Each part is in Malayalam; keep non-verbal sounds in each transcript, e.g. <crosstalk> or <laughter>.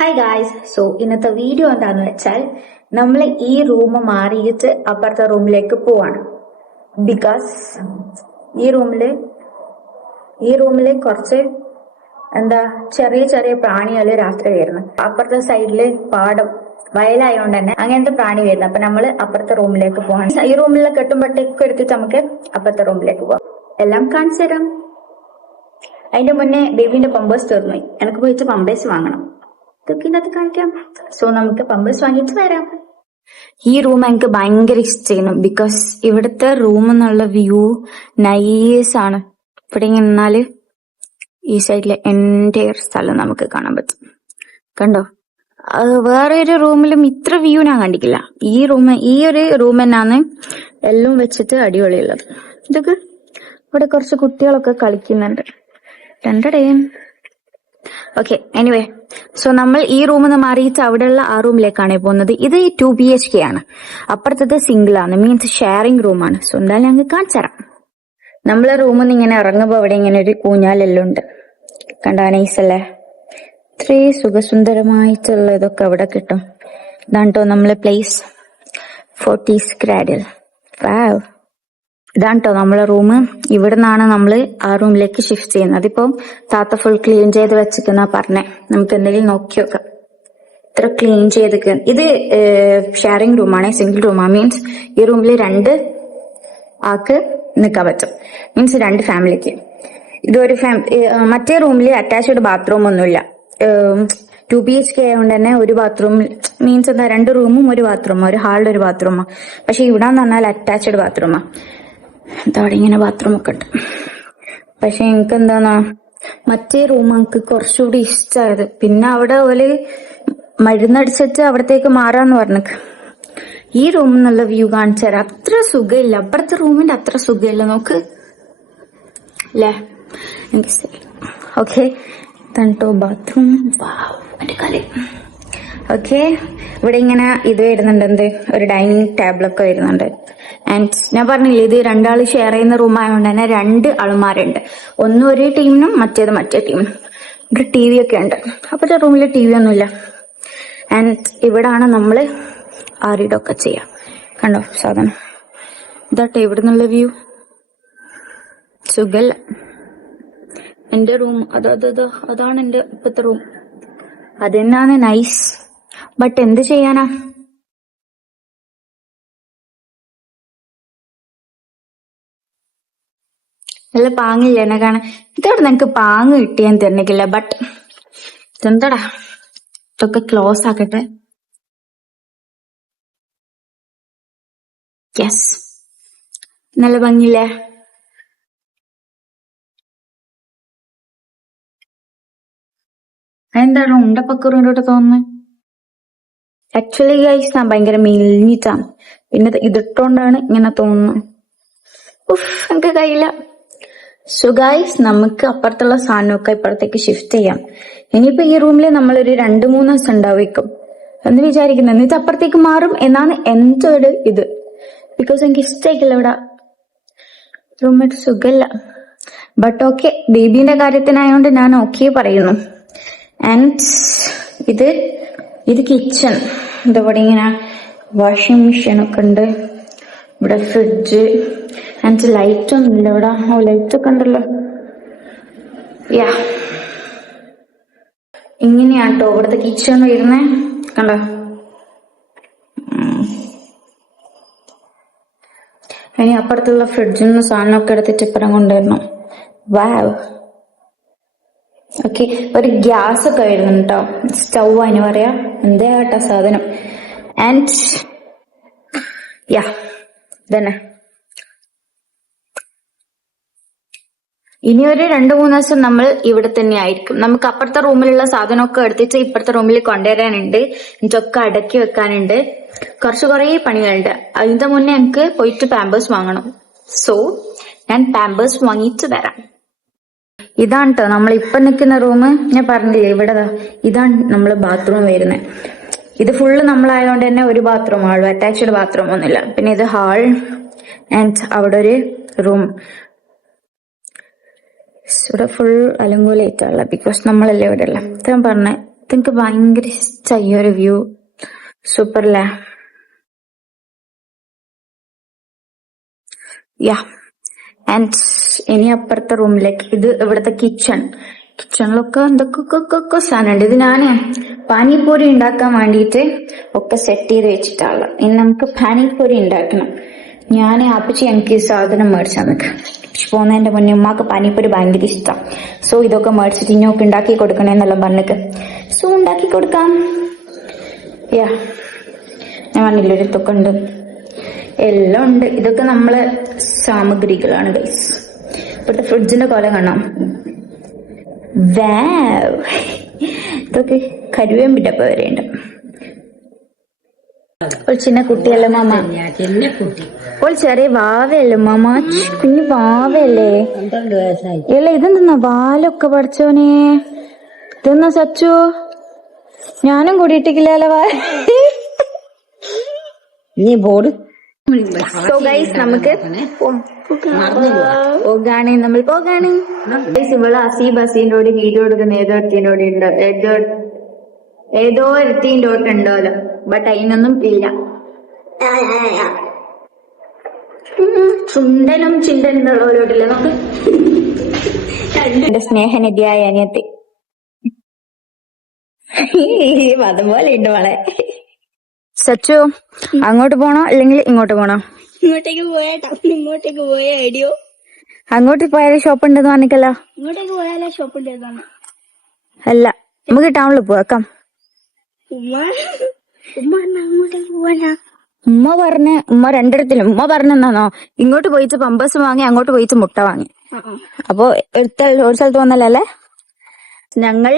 ഹായ് ഗായ്സ് സോ ഇന്നത്തെ വീഡിയോ എന്താന്ന് വെച്ചാൽ നമ്മൾ ഈ റൂം മാറിയിട്ട് അപ്പുറത്തെ റൂമിലേക്ക് പോവാണ്. ബിക്കോസ് ഈ റൂമിൽ ഈ റൂമിൽ കുറച്ച് എന്താ ചെറിയ ചെറിയ പ്രാണികൾ രാത്രി വരുന്നു. അപ്പുറത്തെ സൈഡിൽ പാടം വയലായോണ്ട് തന്നെ അങ്ങനത്തെ പ്രാണി വരുന്നു. അപ്പൊ നമ്മൾ അപ്പുറത്തെ റൂമിലേക്ക് പോവാണ്. ഈ റൂമിലെ കെട്ടുമ്പട്ടേക്ക് എടുത്തിട്ട് നമുക്ക് അപ്പുറത്തെ റൂമിലേക്ക് പോവാം. എല്ലാം കാണിച്ചു തരാം. അതിന്റെ മുന്നേ ബേബിന്റെ പമ്പേഴ്സ് തീർന്നു. എനിക്ക് പോയിട്ട് പമ്പേഴ്സ് വാങ്ങണം. ഇതൊക്കെ ഇതിനകത്ത് കാണിക്കാം. സോ നമുക്ക് പമ്പേഴ്സ് വാങ്ങിയിട്ട് വരാം. ഈ റൂം എനിക്ക് ഭയങ്കര ഇഷ്ടമായിരുന്നു ബിക്കോസ് ഇവിടുത്തെ റൂം എന്നുള്ള വ്യൂ നൈസ് ആണ്. ഇവിടെ എന്നാൽ ഈ സൈഡിലെ എന്റെ സ്ഥലം നമുക്ക് കാണാൻ പറ്റും. കണ്ടോ? വേറെ ഒരു റൂമിലും ഇത്ര വ്യൂ ഞാൻ കണ്ടിട്ടില്ല. ഈ റൂം ഈ ഒരു റൂം തന്നെയാണ് എല്ലാം വെച്ചിട്ട് അടിപൊളിയുള്ളത്. ഇതൊക്കെ ഇവിടെ കുറച്ച് കുട്ടികളൊക്കെ കളിക്കുന്നുണ്ട്. രണ്ടടേം. ഓക്കെ എനിവേ സോ നമ്മൾ ഈ റൂമിൽ നിന്ന് മാറിയിട്ട് അവിടെയുള്ള ആ റൂമിലേക്കാണ് പോകുന്നത്. ഇത് ടു ബി എച്ച് കെ ആണ്. അപ്പുറത്തത് സിംഗിൾ ആണ്. മീൻസ് ഷെയറിംഗ് റൂമാണ് സോ എന്തായാലും ഞങ്ങൾക്ക് കാണിച്ചു നമ്മളെ റൂമിൽ നിന്ന് ഇങ്ങനെ ഇറങ്ങുമ്പോൾ അവിടെ ഇങ്ങനെ ഒരു കൂഞ്ഞാലെല്ലാം ഉണ്ട്. കണ്ടാ നൈസ് അല്ലേ? ഇത്രയും സുഖസുന്ദരമായിട്ടുള്ള ഇതൊക്കെ അവിടെ കിട്ടും. ഇതാണ് കേട്ടോ നമ്മളെ പ്ലേസ് ഫോർട്ടീസ് ക്രാഡിൽ വാവ് ഇതാണ് കേട്ടോ നമ്മളെ റൂം ഇവിടെ നിന്നാണ് നമ്മൾ ആ റൂമിലേക്ക് ഷിഫ്റ്റ് ചെയ്യുന്നത്. അതിപ്പോ താത്ത ഫുൾ ക്ലീൻ ചെയ്ത് വെച്ചിരിക്കുന്ന പറഞ്ഞേ. നമുക്ക് എന്തെങ്കിലും നോക്കി നോക്കാം ഇത്ര ക്ലീൻ ചെയ്ത് ഇത് ഷെയറിംഗ് റൂമാണ് സിംഗിൾ റൂമാ മീൻസ് ഈ റൂമിൽ രണ്ട് ആക്ക് നിൽക്കാൻ പറ്റും. മീൻസ് രണ്ട് ഫാമിലിക്ക് ഇതൊരു ഫാമിലി മറ്റേ റൂമിൽ അറ്റാച്ച്ഡ് ബാത്റൂം ഒന്നുമില്ല. ടു ബി എച്ച് കെ ആയതുകൊണ്ട് തന്നെ ഒരു ബാത്റൂം മീൻസ് എന്താ രണ്ട് റൂമും ഒരു ബാത്റൂമാണ് ഒരു ഹാളിൽ ഒരു ബാത്റൂമാണ് പക്ഷെ ഇവിടെ എന്ന് പറഞ്ഞാൽ അറ്റാച്ച്ഡ് ബാത്റൂമാ എന്താ അവിടെ ഇങ്ങനെ ബാത്റൂമൊക്കെ ഉണ്ട്. പക്ഷെ എനിക്ക് എന്താന്നാ മറ്റേ റൂം എനിക്ക് കുറച്ചുകൂടി ഇഷ്ടമായത് പിന്നെ അവിടെ ഓൽ മരുന്നടിച്ചിട്ട് അവിടത്തേക്ക് മാറാന്ന് പറഞ്ഞു. ഈ റൂം എന്നുള്ള വ്യൂ കാണിച്ചു തരാം. അത്ര സുഖമില്ല. അപ്പുറത്തെ റൂമിന്റെ അത്ര സുഖമില്ല. നോക്ക്. അല്ലേ എനിക്ക് ഓക്കെ തണ്ടോ ബാത്റൂം അടിക്കാലേ ഓക്കെ. ഇവിടെ ഇങ്ങനെ ഇത് വരുന്നുണ്ട് എന്ത്? ഒരു ഡൈനിങ് ടേബിളൊക്കെ വരുന്നുണ്ട്. ആൻഡ് ഞാൻ പറഞ്ഞില്ലേ ഇത് രണ്ടാൾ ഷെയർ ചെയ്യുന്ന റൂം ആയതുകൊണ്ട് തന്നെ രണ്ട് ആൾമാരുണ്ട്. ഒന്ന് ഒരു ടീമിനും മറ്റേത് മറ്റേ ടീമിനും ഇവിടെ ടി വി ഒക്കെ ഉണ്ട്. അപ്പോഴത്തെ റൂമിൽ ടി വി ഒന്നുമില്ല. ആൻഡ് ഇവിടാണ് നമ്മൾ ആരിടൊക്കെ ചെയ്യാം. കണ്ടോ സാധനം? ഇതാട്ടെ ഇവിടെ നിന്നുള്ള വ്യൂ സുഖല്ല. എന്റെ റൂം അതോ അതോ അത് അതാണ് എന്റെ ഇപ്പത്തെ റൂം അത് തന്നെയാണ് നൈസ് ബട്ട് എന്ത് ചെയ്യാനാ? നല്ല പാങ്ങില്ല എന്നെ കാണാൻ? ഇതോടെ നിനക്ക് പാങ്ങ് കിട്ടിയാൻ തരുന്നില്ല ബട്ട് ഇതെന്താടാ? ഇതൊക്കെ ക്ലോസ് ആക്കട്ടെ. യെസ് നല്ല ഭംഗിയില്ലേ? അതെന്താണ് ഉണ്ടപ്പക്കുറോട്ട് തോന്നുന്നത് ആക്ച്വലി ഗൈസ് ഞാൻ ഭയങ്കര മെലിഞ്ഞിട്ടാണ് പിന്നെ ഇത് ഇതിട്ടോണ്ടാണ് ഇങ്ങനെ തോന്നുന്നത്. ഉഫ് എനിക്ക് കഴിയില്ല. സോ ഗൈസ് നമുക്ക് അപ്പുറത്തുള്ള സാധനമൊക്കെ ഇപ്പുറത്തേക്ക് ഷിഫ്റ്റ് ചെയ്യാം. ഇനിയിപ്പോ ഈ റൂമിൽ നമ്മളൊരു രണ്ട് മൂന്ന് ദിവസം ഉണ്ടാവും എന്ന് വിചാരിക്കുന്നത് എന്നിട്ട് അപ്പുറത്തേക്ക് മാറും. എന്നാണ് എന്റെ ഒരു ഇത്. ബിക്കോസ് എനിക്ക് ഇഷ്ടമായിക്കില്ല ഇവിടെ. റൂംമേറ്റ് സുഖമില്ല. ബട്ട് ഓക്കെ ബേബീന്റെ കാര്യത്തിനായോണ്ട് ഞാൻ ഓക്കെ പറയുന്നു. ആൻഡ് ഇത് ഇത് കിച്ചൺ ഇതവിടെ ഇങ്ങനെ വാഷിംഗ് മെഷീൻ ഒക്കെ ഉണ്ട്. ഇവിടെ ഫ്രിഡ്ജ് ആൻഡ് ലൈറ്റ് ഒന്നും ഇല്ല ഇവിടെ. ഓ ലൈറ്റ് ഒക്കെ ഉണ്ടല്ലോ. യാ. ഇങ്ങനെയാണ് കേട്ടോ ഇവിടുത്തെ കിച്ചൺ വരുന്നേ. കണ്ടോ? ഇനി അപ്പുറത്തുള്ള ഫ്രിഡ്ജിൽ നിന്ന് സാധനമൊക്കെ എടുത്തിട്ട് ഇപ്പുറം കൊണ്ടുവരണം. വാവ് ഓക്കെ ഒരു ഗ്യാസ് ഒക്കെ വരുന്നുണ്ടോ സ്റ്റൗ അതിന് പറയാ. എന്തേ സാധനം? ആൻഡ് യാ ഇതന്നെ. ഇനി ഒരു രണ്ടു മൂന്ന് ദിവസം നമ്മൾ ഇവിടെ തന്നെ ആയിരിക്കും. നമുക്ക് അപ്പുറത്തെ റൂമിലുള്ള സാധനമൊക്കെ എടുത്തിട്ട് ഇപ്പുറത്തെ റൂമിൽ കൊണ്ടുവരാനുണ്ട്. ഇതൊക്കെ അടക്കി വെക്കാനുണ്ട്. കുറച്ച് കുറേ പണികളുണ്ട്. അതിന്റെ മുന്നേ എനിക്ക് പോയിട്ട് പാമ്പേഴ്സ് വാങ്ങണം. സോ ഞാൻ പാമ്പേഴ്സ് വാങ്ങിയിട്ട് വരാം. ഇതാണ് കേട്ടോ നമ്മൾ ഇപ്പൊ നിൽക്കുന്ന റൂം ഞാൻ പറഞ്ഞില്ലേ ഇവിടെ ഇതാണ് നമ്മൾ ബാത്റൂം വരുന്നത് ഇത് ഫുള്ള് നമ്മളായതുകൊണ്ട് തന്നെ ഒരു ബാത്റൂം ആളു അറ്റാച്ച്ഡ് ബാത്റൂം ഒന്നുമില്ല. പിന്നെ ഇത് ഹാൾ ആൻഡ് അവിടെ ഒരു റൂം ഇവിടെ ഫുൾ അലങ്കൂലായിട്ടുള്ള ബിക്കോസ് നമ്മളല്ലേ ഇവിടെ ഉള്ള ഇത്രയും പറഞ്ഞ ഇതെനിക്ക് ഭയങ്കര ഇഷ്ടമായി ഒരു വ്യൂ സൂപ്പർ അല്ലേ യാ ആൻഡ് ഇനി അപ്പുറത്തെ റൂമിലേക്ക് ഇത് ഇവിടുത്തെ കിച്ചൺ കിച്ചണിലൊക്കെ എന്തൊക്കെ സാധനമുണ്ട്. ഇത് ഞാൻ പാനിപ്പൂരി ഉണ്ടാക്കാൻ വേണ്ടിയിട്ട് ഒക്കെ സെറ്റ് ചെയ്ത് വെച്ചിട്ടാണ് ഇനി നമുക്ക് പാനിപ്പൂരി ഉണ്ടാക്കണം. ഞാൻ ആപ്പിച്ച് എനിക്ക് ഈ സാധനം മേടിച്ചാൽ നിൽക്കാം പോകുന്നതിന്റെ മുന്നേ ഉമ്മാക്ക് പാനിപ്പൂരി ഭയങ്കര ഇഷ്ടം. സോ ഇതൊക്കെ മേടിച്ചിട്ട് ഇനിയൊക്കെ ഉണ്ടാക്കി കൊടുക്കണേന്നെല്ലാം പറഞ്ഞിട്ട് സോ ഉണ്ടാക്കി കൊടുക്കാം. യാ ഞാൻ പറഞ്ഞില്ലൊരു ഉണ്ട് എല്ലാം ഉണ്ട്. ഇതൊക്കെ നമ്മളെ സാമഗ്രികളാണ് ഗൈസ് ഇപ്പോഴത്തെ ഫ്രിഡ്ജിന്റെ കൊല കാണാം. വാവ് ഇതൊക്കെ കരുവേമ്പിട്ടപ്പ വരെയുണ്ട്. ഒരു ചിന്ന കുട്ടിയല്ലേ മാമ? ഒരു ചെറിയ വാവയല്ലേ മാമ? കുഞ്ഞു വാവയല്ലേ? ഇല്ല ഇതെന്താ വാലൊക്കെ പഠിച്ചോനെ ഇതെന്നാ സച്ചു? ഞാനും കൂടിയിട്ടില്ലല്ലോ വാ. നീ ബോർഡ് സോ നമ്മൾ പോകാണ്. ഗൈസ് അസീബ് അസീന്റെ കൂടെ വീഡിയോ എടുക്കുന്ന ഏതോ ഉണ്ട്. ഏതോ ഏതോ ഒരുത്തിന്റെ കൂടെ ഉണ്ടല്ലോ ബട്ട് അതിനൊന്നും ഇല്ല. ചുണ്ടനും ചിണ്ടനും ഉള്ളവരോട്ടില്ല നമുക്ക്? എന്റെ സ്നേഹനിധിയായ അനിയത്തി. അതുപോലെ ഉണ്ട് മോളെ. സച്ചു അങ്ങോട്ട് പോണോ അല്ലെങ്കിൽ ഇങ്ങോട്ട് പോണോ? ഇങ്ങോട്ടേക്ക് പോയാട്ടോ ഇങ്ങോട്ടേക്ക് പോയ ഐഡിയോ അങ്ങോട്ട് പോയാൽ ഷോപ്പ് ഉണ്ടെന്ന് പറഞ്ഞിക്കല്ലോ. ഇങ്ങോട്ടേക്ക് പോയാലേ ഷോപ്പ് ഉണ്ടായതാണ് അല്ല നമുക്ക് ടൗണിൽ പോവാക്കാം ഉമ്മ ഉമ്മ എന്നാ അങ്ങോട്ടേക്ക് പോവാനാ. ഉമ്മ പറഞ്ഞ ഉമ്മ രണ്ടിടത്തിലും ഉമ്മ പറഞ്ഞെന്നാണോ ഇങ്ങോട്ട് പോയിച്ച് പമ്പസ് വാങ്ങി അങ്ങോട്ട് പോയിച്ച് മുട്ട വാങ്ങി. അപ്പൊ ഒരു സ്ഥലത്ത് വന്നല്ലേ? ഞങ്ങൾ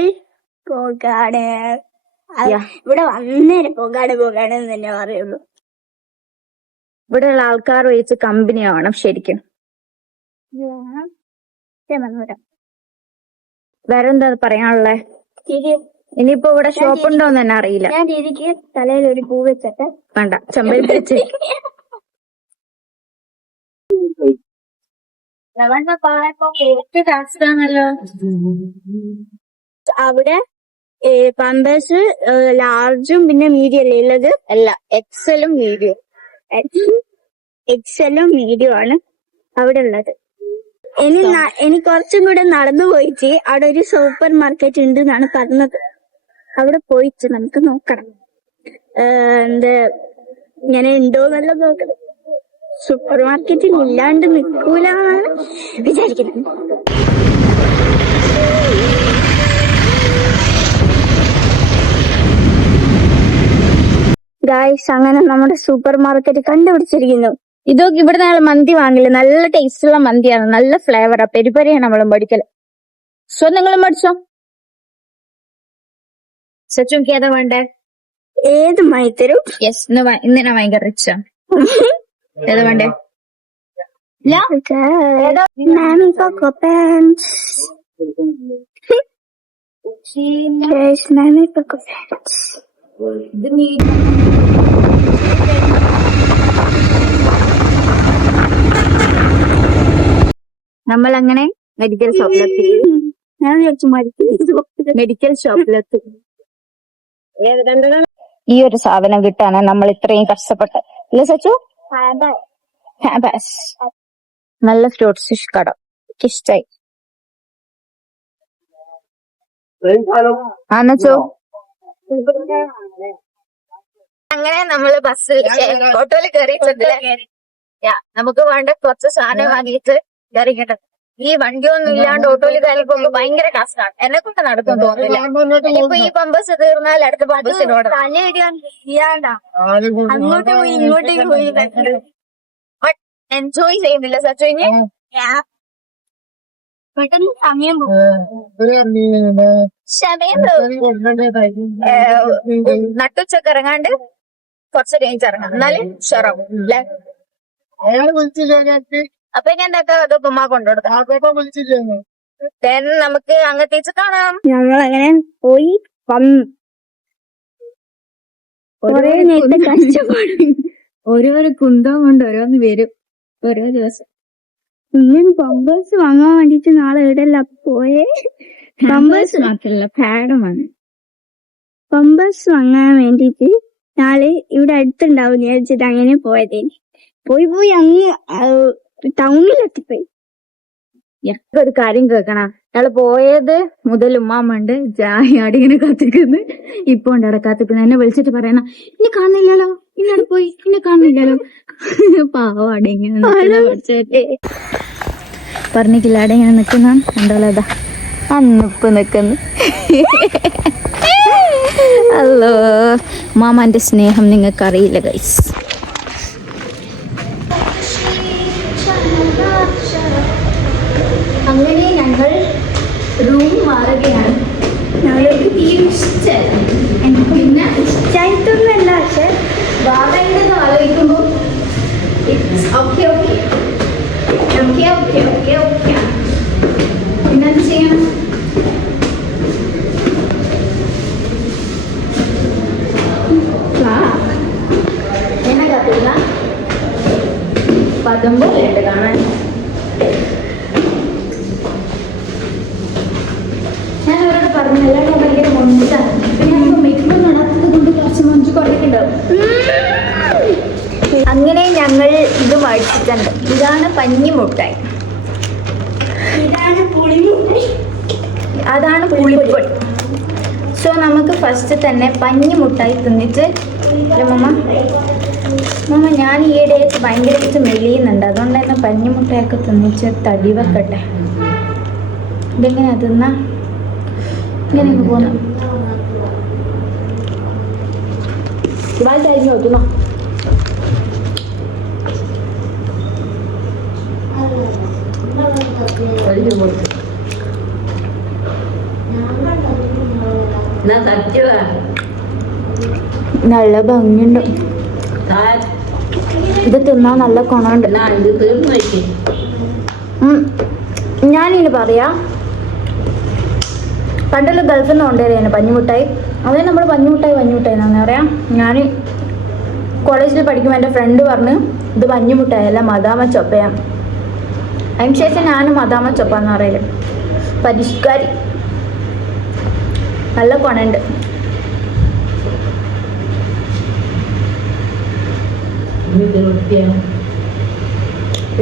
യാ. ഇവിടെ വന്നേരെ പോകാണ് പോകാണ് എന്ന് തന്നെ പറയുള്ളൂ. ഇവിടെയുള്ള ആൾക്കാർ വെച്ച് കമ്പനി ആവണം ശരിക്കും. വേറെ എന്താ പറയാനുള്ളേ? ഇനിയിപ്പോ ഇവിടെ ഷോപ്പ് ഉണ്ടോന്ന് തന്നെ അറിയില്ല. ഞാൻ ചേച്ചിക്ക് തലയിൽ ഒരു പൂ വെച്ചിട്ട്. വേണ്ട ചെമ്പൽ വെച്ച്. <laughs> അവിടെ പമ്പേഴ്സ് ലാർജും പിന്നെ മീഡിയം അല്ലേ ഉള്ളത് അല്ല എക്സലും മീഡിയം എക്സലും മീഡിയം ആണ് അവിടെ ഉള്ളത്. ഇനി ഇനി കുറച്ചും കൂടെ നടന്നു പോയിട്ട് അവിടെ ഒരു സൂപ്പർ മാർക്കറ്റ് ഉണ്ട് എന്നാണ് പറഞ്ഞത്. അവിടെ പോയിട്ട് നമുക്ക് നോക്കണം. എന്താ ഇങ്ങനെ ഉണ്ടോ എന്നെല്ലാം നോക്കണം. സൂപ്പർ മാർക്കറ്റിൽ ഇല്ലാണ്ട് നിൽക്കൂലെന്നാണ് വിചാരിക്കുന്നത് ഗായ്സ് അങ്ങനെ നമ്മുടെ സൂപ്പർ മാർക്കറ്റ് കണ്ടുപിടിച്ചിരിക്കുന്നു. ഇതൊക്കെ ഇവിടെ ഞങ്ങൾ മന്തി വാങ്ങില്ല? നല്ല ടേസ്റ്റ് ഉള്ള മന്തിയാണ്. നല്ല ഫ്ലേവറാ പെരുപരിയാണ് നമ്മളും പഠിക്കൽ. സോ നിങ്ങളും പഠിച്ചോ? സച്ചുക്ക് ഏതാ വേണ്ടേ? ഏത് യെസ് ഇന്ന് വാ- ഇന്ന് ഞാൻ ഭയങ്കര റിച്ചാ ഏതാ വേണ്ടേ? Coco Pants. There's Mammy നമ്മൾ അങ്ങനെ മെഡിക്കൽ ഷോപ്പിലെത്തി ഞാൻ വിചാരിച്ചു മെഡിക്കൽ ഷോപ്പിലെത്തി ഈ ഒരു സാധനം കിട്ടാണ് നമ്മൾ ഇത്രയും കഷ്ടപ്പെട്ട്. അല്ലേ സച്ചു? നല്ല ഫ്രൂട്ട്സ് ഫിഷ് കട ഇഷ്ടായി. ആന്നച്ചോ അങ്ങനെ നമ്മൾ ബസ്സിൽ ഓട്ടോയിൽ കയറിയിട്ടുണ്ട് യാ, നമുക്ക് വേണ്ട കുറച്ച് സാധനം വാങ്ങിയിട്ട് കയറിക്കട്ടെ ഈ വണ്ടിയൊന്നും ഇല്ലാണ്ട് ഓട്ടോയിൽ കയറി പോകുമ്പോ ഭയങ്കര കഷ്ടമാണ് എന്നെ കൊണ്ട് നടക്കും തോന്നില്ല ഇനിയിപ്പോ ഈ പമ്പസ് തീർന്നാൽ അടുത്ത പാട്ട് അങ്ങോട്ടും ഇങ്ങോട്ടും പോയി ഇങ്ങോട്ടേക്ക് പോയി. എൻജോയ് ചെയ്യുന്നില്ല സച്ചു ഇനി പെട്ടെന്ന് സമയം നട്ടുച്ചക്ക് ഇറങ്ങാണ്ട് കുറച്ച് റേഞ്ച് ഇറങ്ങാം. എന്നാലും ഷുറാവും അല്ലേ അപ്പൊ ഇനി എന്താക്കാ അതൊക്കെ ഉമ്മ കൊണ്ടുകൊടുക്കാം നമുക്ക് നമുക്ക് അങ്ങത്തേച്ച് കാണാം. ഞങ്ങൾ അങ്ങനെ പോയി വന്നു ഓരോ നേരത്തെ കഷ്ടപ്പാട് ഓരോരോ കുന്തം കൊണ്ട് ഓരോന്ന് വരും. ഓരോ ദിവസം. ഇങ്ങനെ പമ്പേഴ്സ് വാങ്ങാൻ വേണ്ടിട്ട് നാളെ എവിടെയല്ല പോയേ? പമ്പേഴ്സ് മാത്രല്ല പാഡമാണ് പമ്പസ് വാങ്ങാൻ വേണ്ടിട്ട് നാളെ ഇവിടെ അടുത്തുണ്ടാവും ഞാൻ വെച്ചിട്ട് അങ്ങനെ പോയതേ. പോയി പോയി അങ്ങ് ടൗണിലെത്തിപ്പോയി. എനിക്ക് ഒരു കാര്യം കേൾക്കണം. ഞങ്ങൾ പോയത് മുതൽ ഉമ്മാമ്മണ്ട് ചായ ഇങ്ങനെ കാത്തിക്കുന്നു ഇപ്പൊ ഉണ്ട് അവിടെ കാത്തിക്കുന്നു എന്നെ വിളിച്ചിട്ട് പറയണ ഇനി കാണുന്നില്ലല്ലോ? ഇന്നവിടെ പോയി. ഇന്നെ കാണുന്നില്ലല്ലോ? <laughs> പാവാടെ ഇങ്ങനെ നിൽക്കുന്ന വിളിച്ചിട്ട് പറഞ്ഞിട്ടില്ല അവിടെ ഇങ്ങനെ നിൽക്കുന്ന ഉണ്ടല്ലോ അന്നിപ്പ് നിൽക്കുന്നു. അല്ലോ മാമാന്റെ സ്നേഹം നിങ്ങൾക്കറിയില്ല ഗൈസ് അങ്ങനെ ഞങ്ങൾ റൂം മാറുകയാണ്. ഞങ്ങൾക്ക് തീരെ പിന്നെ ഇഷ്ടമായിട്ടൊന്നുമല്ല പക്ഷെ വാങ്ങേണ്ടത് ആലോചിക്കുമ്പോൾ it's okay okay okay okay പിന്നെന്ത് ചെയ്യണം ആ എന്നെ കത്തില്ല പദം പോലെയുണ്ട് കാണാൻ ഞാൻ അവരോട് പറഞ്ഞു എല്ലാവരും ഭയങ്കര മൊഞ്ചാണ് പിന്നെ ഞാൻ മേക്കപ്പ് നടത്തത് കൊണ്ട് കുറച്ച് മൊഞ്ച് കുറയ്ക്കുന്നുണ്ടാവും അങ്ങനെ ഞങ്ങൾ ഇത് മേടിച്ചിട്ടുണ്ട് ഇതാണ് പഞ്ഞിമുട്ടായി ഇതാണ് പുളിമുട്ടി അതാണ് പുളിപ്പൊടി സോ തന്നെ പഞ്ഞിമുട്ടായി തിന്നിട്ട് തിന്നിച്ച് മമ്മ. മമ്മ ഞാൻ ഈയിടെയായിട്ട് ഭയങ്കരമായിട്ട് മെലിയുന്നുണ്ട്. അതുകൊണ്ട് തന്നെ പഞ്ഞി മുട്ടയൊക്കെ തിന്നിച്ച് തടി വെക്കട്ടെ ഇതെങ്ങനെയാ തിന്നാ ഇങ്ങനെ പോകുന്നു ഇവാൾട്ടായിരുന്നു തിന്നോ എന്നാ സത്യവാ നല്ല ഭംഗിയുണ്ട്. ഇത് തിന്നാൻ നല്ല കൊണുണ്ട്. ഞാനിനി പറയാ. പണ്ടല്ലോ ഗൾഫിൽ നിന്ന് കൊണ്ടുവരികയാണ് പഞ്ഞിമുട്ടായി. അതേ നമ്മൾ പഞ്ഞിമുട്ടായി പഞ്ഞിമുട്ടായി എന്നാന്ന് പറയാം? ഞാൻ കോളേജിൽ പഠിക്കുമ്പോൾ എന്റെ ഫ്രണ്ട് പറഞ്ഞു ഇത് പഞ്ഞിമുട്ടായി അല്ല മദാമ ചൊപ്പയാണ് അതിന് ശേഷം ഞാനും മദാമ ചൊപ്പ എന്ന് പറയൽ. പരിഷ്കാരി. നല്ല കൊണുണ്ട്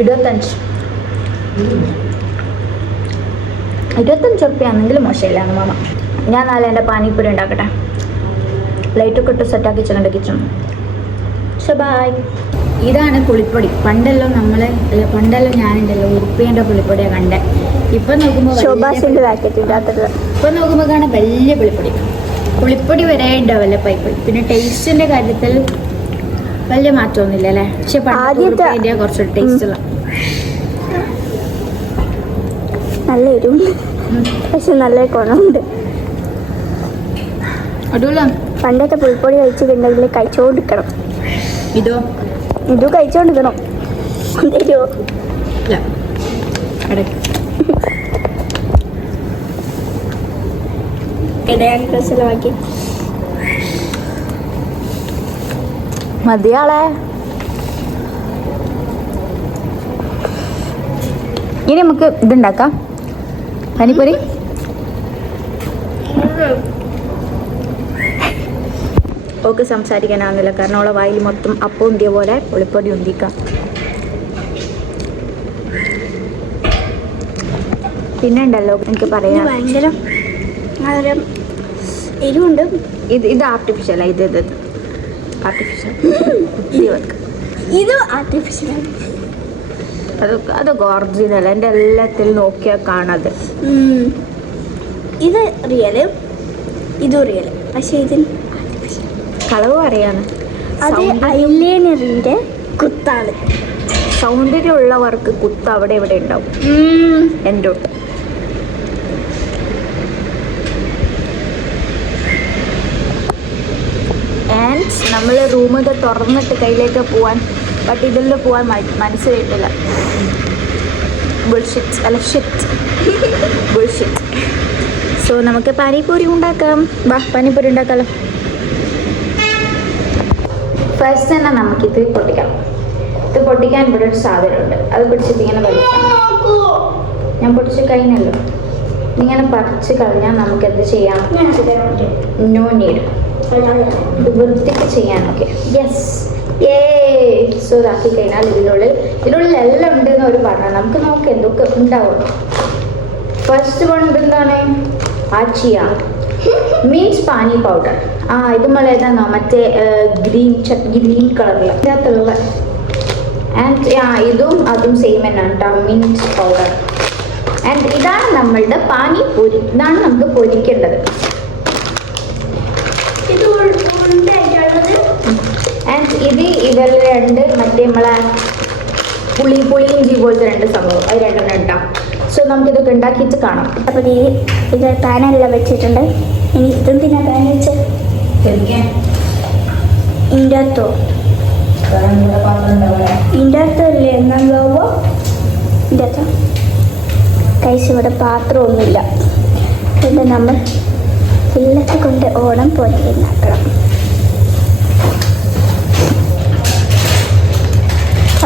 ഇരുപത്തഞ്ച്. ഇരുപത്തഞ്ച് ഉറുപ്പ്യാണെങ്കിൽ മോശമില്ലാണ് മാമ ഞാൻ നാളെ എന്റെ പാനിപ്പൂരി ഉണ്ടാക്കട്ടെ. ലൈറ്റൊക്കെ ഇട്ട് സെറ്റാക്കി വെച്ചിട്ടുണ്ട് കിച്ചൺ ബായ് ഇതാണ് പുളിപ്പൊടി. പണ്ടല്ലോ നമ്മളെ പണ്ടല്ലോ ഞാനുണ്ടല്ലോ ഉറുപ്പിയുടെ പുളിപ്പൊടിയാണ് കണ്ടേ. ഇപ്പം നോക്കുമ്പോൾ ശോഭാസിന്റെ പാക്കറ്റ് ഇല്ലാത്തത്. ഇപ്പം നോക്കുമ്പോൾ കാണാൻ വലിയ പുളിപ്പൊടി. പുളിപ്പൊടി വരെ ഡെവലപ്പ് ആയിപ്പോയി പിന്നെ ടേസ്റ്റിന്റെ കാര്യത്തിൽ വലിയ മാറ്റമൊന്നുമില്ല അല്ലേ? പക്ഷെ പണ്ടത്തെ കുറച്ച് ടേസ്റ്റ് ഉള്ള. നല്ല എരിവുണ്ട് പക്ഷെ നല്ല അടിപൊളിയാണ് പണ്ടത്തെ പുൽപ്പൊടി കഴിച്ചിട്ടുണ്ടെങ്കിൽ കഴിച്ചോണ്ടിരിക്കണം. ഇതോ? ഇതോ കഴിച്ചോണ്ടിരിക്കണം. തരുമോ ഇല്ല ഇടയ്ക്ക് പ്രശ്നമാക്കി മതിയാളെ ഇനി നമുക്ക് ഇതുണ്ടാക്കാം. പനിപ്പൊരി. ഓക്ക് സംസാരിക്കാനാകുന്നില്ല കാരണം അവളെ വായിൽ മൊത്തം അപ്പം ഉന്തിയ പോലെ പുളിപ്പൊടി ഉന്തിക്കാം. പിന്നെ ഉണ്ടല്ലോ എനിക്ക് പറയാം. ഭയങ്കര എരിവുണ്ട്. ഇത് ഇത് ആർട്ടിഫിഷ്യൽ ഇത് ഇത് ആർട്ടിഫിഷ്യൽ ഇത് <laughs> ആർട്ടിഫിഷ്യൽ അത് അത് ഒറിജിനൽ എന്റെ എല്ലാത്തിൽ നോക്കിയാൽ കാണാതെ. ഇത് റിയൽ ഇതും റിയൽ പക്ഷേ ഇതിൽ കളവ് പറയാണ്. അത് ഐലൈനറിന്റെ കുത്താണ്. സൗന്ദര്യമുള്ളവർക്ക് കുത്ത് അവിടെ ഇവിടെ ഉണ്ടാവും. എന്റെ ഒട്ട് ആൻഡ് നമ്മൾ റൂമൊക്കെ തുറന്നിട്ട് കയ്യിലേക്ക് പോവാൻ ബട്ട് ഇതിൽ പോവാൻ മനസ്സ് കിട്ടില്ല ബുൾഷിറ്റ് അല്ല ഷിറ്റ് ബുൾഷിറ്റ് സോ നമുക്ക് പാനിപ്പൂരി ഉണ്ടാക്കാം. വാ പാനിപ്പൂരി ഉണ്ടാക്കാലോ. ഫസ്റ്റ് തന്നെ ഇത് പൊട്ടിക്കാം. ഇത് പൊട്ടിക്കാൻ ഇവിടെ ഒരു സാധനമുണ്ട്. അത് പിടിച്ചിട്ട് ഇങ്ങനെ വലിക്കാം ഞാൻ പൊട്ടിച്ച് കഴിഞ്ഞല്ലോ. ഇങ്ങനെ പറിച്ച് കളഞ്ഞാൽ നമുക്ക് എന്ത് ചെയ്യാം നോ നീഡ് വൃത്തിക്ക് ചെയ്യാനൊക്കെ. യെസ് ഏ സോ ഇതാക്കി കഴിഞ്ഞാൽ ഇതിനുള്ളിൽ ഇതിനുള്ളിൽ എല്ലാം ഉണ്ട് എന്ന് അവർ പറഞ്ഞു നമുക്ക് നോക്കാം എന്തൊക്കെ ഉണ്ടാവും. ഫസ്റ്റ് വൺ എന്താണ്? ആച്ചിയ മീൻസ് പാനി പൗഡർ ആ ഇത് നമ്മൾ മറ്റേ ഗ്രീൻ ഗ്രീൻ കളറിൽ ഇതിനകത്തുള്ള. ആൻഡ് ആ ഇതും അതും സെയിം തന്നെയാണ് കേട്ടോ മീൻസ് പൗഡർ ആൻഡ് ഇതാണ് നമ്മളുടെ പാനിപൂരി ഇതാണ് നമുക്ക് പൊരിക്കേണ്ടത് ഇത് ഉണ്ടായിട്ടുള്ളത് ആൻഡ് ഇത് ഇവർ രണ്ട് മറ്റേ നമ്മളെ പുളി ഇഞ്ചി പോലത്തെ രണ്ട് സംഭവം. അത് രണ്ടെണ്ണം ഉണ്ടാവും സോ നമുക്കിതൊക്കെ ഉണ്ടാക്കിയിട്ട് കാണാം. അപ്പോൾ ഈ ഇത് പാനെല്ലാം വെച്ചിട്ടുണ്ട്. ഇനി ഇതെന്തിനാ പാൻ വെച്ച്? ഇതിന്റെ അകത്തോ? പോകുമ്പോൾ കൂടെ കഴിച്ച ഇതിന്റെ അകത്തല്ലേ എന്നാകുമ്പോ ഇതിന്റെ അകത്തോ? കൈസ് ഇവിടെ പാത്രമൊന്നുമില്ല പിന്നെ നമ്മൾ ഇല്ലത്തെ കൊണ്ട് ഓണം പോലെ ഉണ്ടാക്കണം.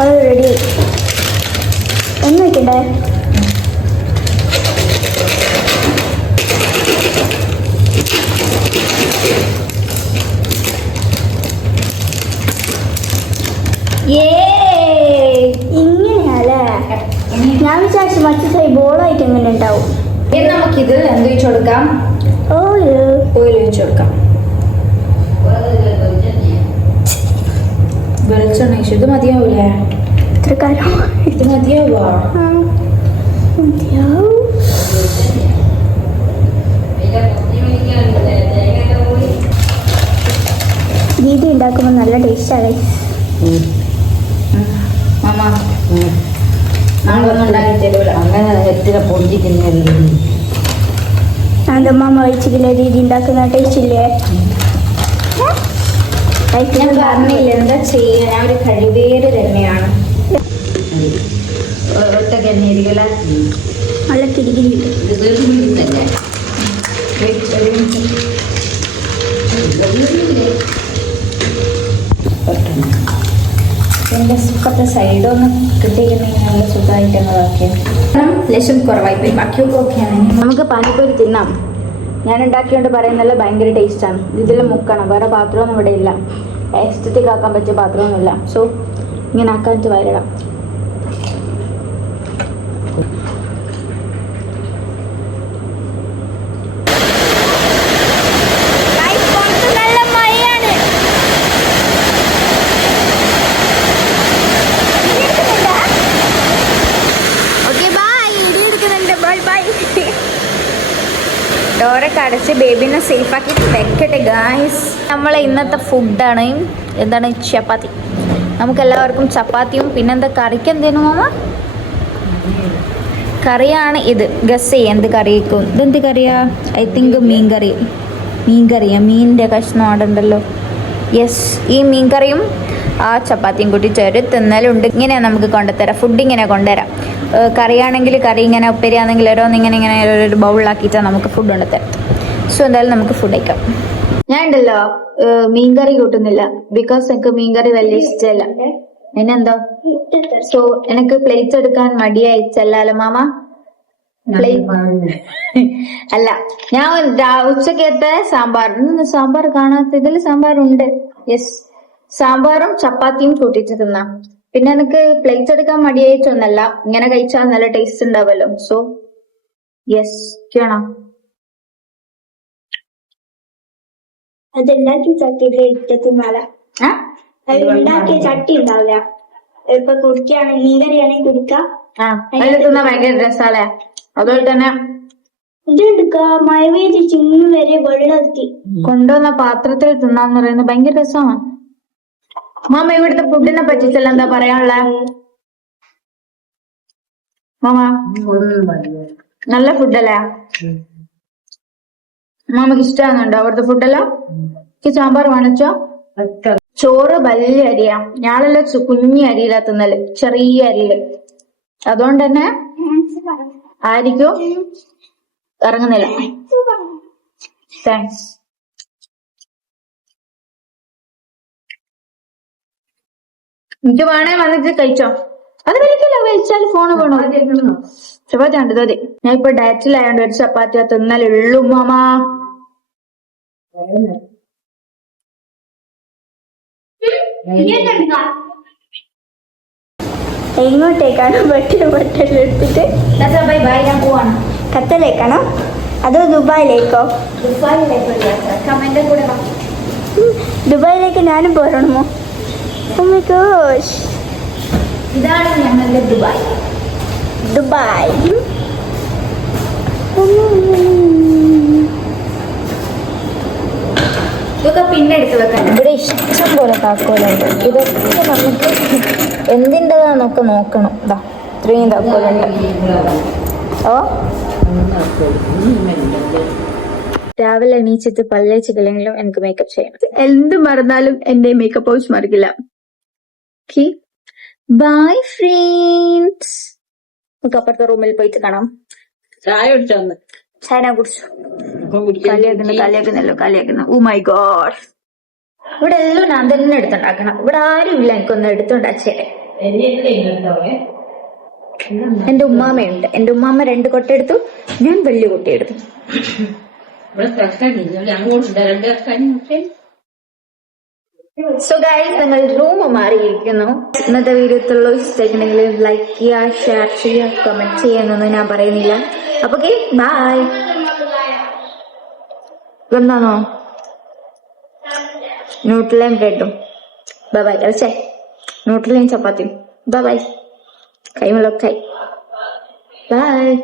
അത് റെഡി ഒന്ന് വെക്കണ്ടേ? ഇങ്ങനെയല്ലേ? ഞാൻ വിചാരിച്ചു മറ്റു സൈ ബോളായിട്ട് എങ്ങനെ ഉണ്ടാവും? നമുക്കിത് എന്ത് വെച്ച് കൊടുക്കാം? ഓ ഓയിൽ കൊടുക്കാം. വെളിച്ചെണ്ണ ഒഴിച്ചു. ഇത് മതിയാവൂലേ? ഇത്ര കാര്യം ഇത് മതിയാവോ മതിയാവും. രീതി ഉണ്ടാക്കുമ്പോൾ നല്ല ടേസ്റ്റാണ് മാമ. നമ്മളൊന്നും ഉണ്ടാക്കി തരൂല അങ്ങനെ എത്ര പൊന്തിക്കുന്നല്ലേ അതമ്മ കഴിച്ചിട്ടില്ല? രീതി ഉണ്ടാക്കുന്ന ടേസ്റ്റ് ഇല്ലേ? ഞാൻ പറഞ്ഞില്ല എന്താ ചെയ്യാ? ഞാൻ ഒരു കഴിവേര് തന്നെയാണ്. നല്ല കിരികിരി എന്റെ ഇപ്പോഴത്തെ സൈഡൊന്ന് കിട്ടിയിരുന്നെങ്കിൽ നല്ല സുഖമായിട്ട് ഞങ്ങളൊക്കെ ലക്ഷം കുറവായി പോയി. ബാക്കിയൊക്കെ ഓക്കെയാണ് നമുക്ക് പാനിപ്പൂരി തിന്നാം. ഞാൻ ഉണ്ടാക്കിയോണ്ട് പറയുന്നല്ല ഭയങ്കര ടേസ്റ്റാണ് ഇതിൽ മുക്കണം. വേറെ പാത്രമൊന്നും ഇവിടെ ഇല്ല എസ്തറ്റിക് ആക്കാൻ പറ്റിയ പാത്രമൊന്നുമില്ല. സോ ഇങ്ങനെ ആക്കാൻ വരടാം നല്ല മഴയാണ് ഓക്കെ ബൈ ഇടി എടുക്കുന്നുണ്ട് ബൈ ബൈ ഡോറൊക്കെ അടച്ച് ബേബിനെ സേഫ് ആക്കിയിട്ട് വെക്കട്ടെ ഗായ്സ് നമ്മളെ ഇന്നത്തെ ഫുഡാണ് എന്താണ്? ചപ്പാത്തി. നമുക്ക് എല്ലാവർക്കും ചപ്പാത്തിയും പിന്നെന്താ കറിക്ക് എന്തേനു മാമ? കറിയാണ് ഇത്. ഗസ് എന്ത് കറിക്കും ഇതെന്ത് കറിയാ? ഐ തിങ്ക് മീൻ കറി മീൻ കറിയാ മീനിന്റെ കഷ്ണം അവിടെ ഉണ്ടല്ലോ യെസ് ഈ മീൻ കറിയും ആ ചപ്പാത്തിയും കൂട്ടി ചേര് തിന്നലുണ്ട്. ഇങ്ങനെ നമുക്ക് കൊണ്ടുതരാം ഫുഡ് ഇങ്ങനെ കൊണ്ടുവരാം കറിയാണെങ്കിൽ കറി ഇങ്ങനെ ഉപ്പേരിയാണെങ്കിൽ ഓരോന്നിങ്ങനെ ഇങ്ങനെ ഒരു ബൗളിലാക്കിയിട്ടാണ് നമുക്ക് ഫുഡ് കൊണ്ടുതരാം. സോ എന്തായാലും നമുക്ക് ഫുഡ് കഴിക്കാം. ഞാൻ ഉണ്ടല്ലോ മീൻകറി കൂട്ടുന്നില്ല. ബിക്കോസ് എനിക്ക് മീൻകറി വലിയ ഇഷ്ടമല്ല. എന്നെന്തോ സോ എനിക്ക് പ്ലേറ്റ് എടുക്കാൻ മടിയായി. ചെല്ലാലോ മാമ? <laughs> അല്ല ഞാൻ ഉച്ചക്കത്തെ സാമ്പാർ. ഇന്ന് സാമ്പാർ കാണാത്ത ഇതിൽ സാമ്പാർ ഉണ്ട് യെസ് സാമ്പാറും ചപ്പാത്തിയും കൂട്ടിച്ച് തിന്നാം. പിന്നെ എനിക്ക് പ്ലേറ്റ് എടുക്കാൻ മടിയായിട്ടൊന്നല്ല. ഇങ്ങനെ കഴിച്ചാൽ നല്ല ടേസ്റ്റ് ഉണ്ടാവല്ലോ. സോ യെസ് വേണം അത് ഉണ്ടാക്കിയ ചട്ടിയിലെ ഇട്ടത്തി മല അത് ഉണ്ടാക്കിയ ചട്ടി ഉണ്ടാവില്ല ഇപ്പൊ കുടിക്കുകയാണെങ്കിൽ മീൻകറിയാണെങ്കിൽ കുടിക്കാം ആ അതിൽ തിന്നാൻ ഭയങ്കര രസാലേ അതുപോലെ തന്നെ ഇത് എടുക്ക മഴ പെയ്ത് ചിങ്ങി വരെ വെള്ളം എത്തി കൊണ്ടുവന്ന പാത്രത്തിൽ തിന്നാന്ന് പറയുന്നത് ഭയങ്കര രസമാണ്. മാമ ഇവിടുത്തെ ഫുഡിനെ പറ്റിച്ചല്ല എന്താ പറയാനുള്ള? മാമ നല്ല ഫുഡല്ലേ മാമക്ക് ഇഷ്ടമാകുന്നുണ്ടോ അവിടുത്തെ ഫുഡെല്ലാം എനിക്ക് സാമ്പാർ വേണച്ചോ ചോറ് വലിയ അരിയാ. ഞാളല്ല കുഞ്ഞി അരിയിലാ തിന്നൽ. ചെറിയ അരിയിൽ അതുകൊണ്ട് തന്നെ ആയിരിക്കും ഇറങ്ങുന്നില്ല. താങ്ക്സ് എനിക്ക് വേണേ വന്നിട്ട് കഴിച്ചോ? അത് കഴിക്കില്ല കഴിച്ചാൽ ഫോണ് വേണോ? ചപ്പാത്തി ഉണ്ട് അതെ ഞാൻ ഇപ്പൊ ഡയറ്റിലായോണ്ട് ഒരു ചപ്പാത്തി തിന്നാലേ ഉള്ളൂ മാമാ. എങ്ങോട്ടേക്കാണ് ബട്ടിൽ ബട്ടിൽ എടുത്തിട്ട്? ബൈ ബൈ ഞാൻ പോവാണ്. ഖത്തറിലേക്കാണോ അതോ ദുബായിലേക്കോ. ദുബായിലേക്ക് ഞാനും പോരണമോ? Oh. ഇതാണ് ഞങ്ങളുടെ ദുബായ്. ദുബായ്. ഇതൊക്കെ പിന്നെ എടുത്ത് വെക്കാൻ ഇവിടെ ഇഷ്ടം പോലെ താക്കോലുണ്ട്. ഇതൊക്കെ നമുക്ക് എന്തിന്റെതാന്നൊക്കെ നോക്കണം. ഇതാ ഇത്രയും താക്കോലുണ്ട്. ഓ? രാവിലെ എണീച്ചിട്ട് പല്ലേച്ചിട്ടില്ലെങ്കിലും എനിക്ക് മേക്കപ്പ് ചെയ്യണം. എന്ത് മറന്നാലും എന്റെ മേക്കപ്പ് ഹൗസ് മറിക്കില്ല. ബൈ ഫ്രണ്ട്സ് നമുക്ക് അപ്പുറത്തെ റൂമിൽ പോയിട്ട് കാണാം. ചായ കുടിച്ചോന്ന് ചൈന കുറിച്ചു കളിയാക്കുന്നു കളിയാക്കുന്നല്ലോ കളിയാക്കുന്നു ഓ മൈ ഗോഡ് ഇവിടെ എല്ലാം ഞാൻ തന്നെ എടുത്തുണ്ടാക്കണം. ഇവിടെ ആരും ഇല്ല എനിക്കൊന്നും എടുത്തുണ്ടാച്ചേ. എന്റെ ഉമ്മാമയുണ്ട്. എന്റെ ഉമ്മാമ രണ്ട് കൊട്ട എടുത്തു ഞാൻ വലിയ കൊട്ട എടുത്തു ഇവിടെ കിടക്കാനില്ല അങ്ങോട്ട് രണ്ട് കിടക്കാനും സോ ഗൈസ് നിങ്ങൾ റൂം മാറിയിരിക്കുന്നു. ഇന്നത്തെ വീഡിയോത്തുള്ള ഇഷ്ടമായിട്ടുണ്ടെങ്കിൽ ലൈക്ക് ചെയ്യുക ഷെയർ ചെയ്യുക കമന്റ് ചെയ്യാനൊന്നും ഞാൻ പറയുന്നില്ല. അപ്പൊ ബൈ എന്താണോ ന്യൂട്രലയും ബ്രെഡും ബൈ ബൈ ന്യൂട്രലയും ചപ്പാത്തിയും. Bye bye കൈമലൊക്കെ by